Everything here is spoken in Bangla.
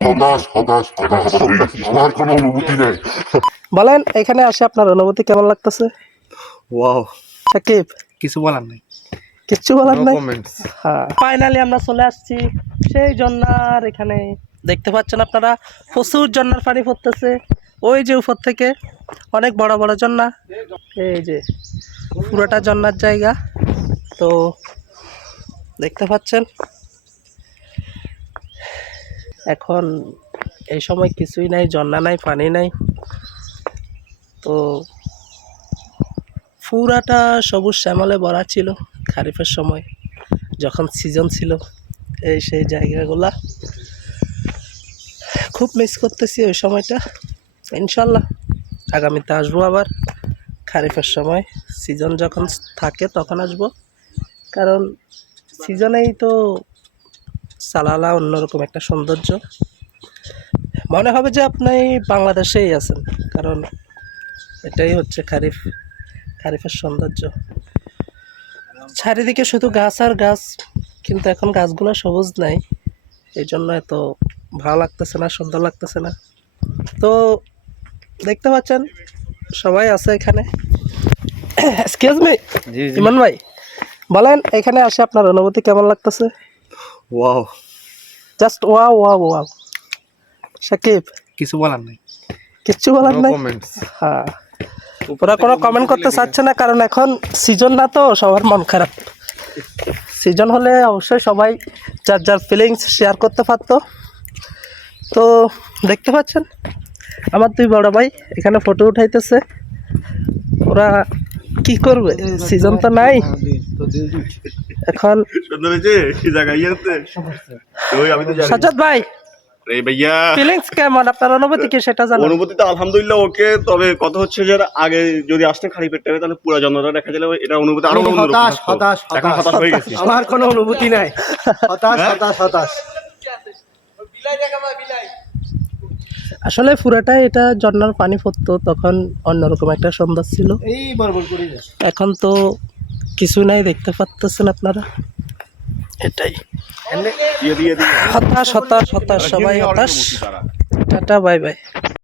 হতাশ হতাশ হতাশ। আমার কোনো অনুভূতি নেই। বলেন এখানে আসে আপনার অনুভূতি কেমন লাগতেছে? ওয়াও। সাকিব? কিছু বলার নেই। কিচ্ছু বলার নাই? হ্যাঁ। ফাইনালি আমরা চলে আসছি। সেই জন্নার এখানে। দেখতে পাচ্ছেন আপনারা? প্রচুর জন্নার পানি পড়তেছে ওই যে উপর থেকে অনেক বড় বড় জন্না। এই যে পুরোটা জন্নার জায়গা। তো দেখতে পাচ্ছেন? এখন এই সময় কিছুই নাই, জন্না নাই, পানি নাই। তো পুরাটা সবুজ শ্যামলে ভরা ছিল খারিফের সময়, যখন সিজন ছিল এই সেই জায়গাগুলা। খুব মিস করতেছি ওই সময়টা, ইনশাল্লাহ। আগামীতে আসব আবার খারিফের সময়। সিজন যখন থাকে তখন আসব, কারণ সিজনেই তো সালালা অন্যরকম একটা সৌন্দর্য। মনে হবে যে আপনি বাংলাদেশেই আছেন কারণ এটাই হচ্ছে খারিফ খারিফের সৌন্দর্য। চারিদিকে শুধু গাছ আর গাছ কিন্তু এখন গাছগুলো সবুজ নাই এই জন্য এত ভালো লাগতেছে না সুন্দর লাগতেছে না। তো দেখতে পাচ্ছেন সবাই আছে এখানে। এক্সকিউজ মি জি জি। ভাই বলেন এখানে আসে আপনার অনুভূতি কেমন লাগতেছে? Wow just wow wow wow Shakib কিছু বলার নেই। কিচ্ছু বলার নাই? কমেন্টস হ্যাঁ। ওরা কোনো কমেন্ট করতে চাচ্ছে না কারণ এখন সিজন না তো সবার মন খারাপ। সিজন হলে অবশ্যই সবাই যার যার ফিলিংস শেয়ার করতে পারতো। তো দেখতে পাচ্ছেন আমার দুই বড় ভাই এখানে ফটো উঠাইতেছে। ওরা কি করবে? সিজন তো নাই। এখন সুন্দর হয়েছে? কি জায়গায় আছে ওই আমি তো জানি। সাজাদ ভাই রে ভাইয়া। ফিলিংস কেমন? আপনার অনুভূতি কি সেটা জানো অনুভূতি তো আলহামদুলিল্লাহ ওকে তবে কথা হচ্ছে যে আগে যদি আসতে খালি পেট টাইমে তাহলে পুরো জন্মটা দেখা গেলে এটা অনুভূতি আরও অন্যরকম হতাশ, হতাশ, এখন হতাশ। হতাশ। হয়ে গেছি। আমার কোনো অনুভূতি নাই। হতাশ হ্যাঁ? হতাশ হতাশ। আসলে পুরাটাই এটা ঝর্ণার পানি পড়তো তখন অন্যরকম একটা সন্ধ্যা ছিল। এই বরবর করি এখন তো কিছু নাই দেখতে পাচ্তেছেন আপনারা? এটাই। হতাশ হতাশ হতাশ সবাই হতাশ। Tata bye bye.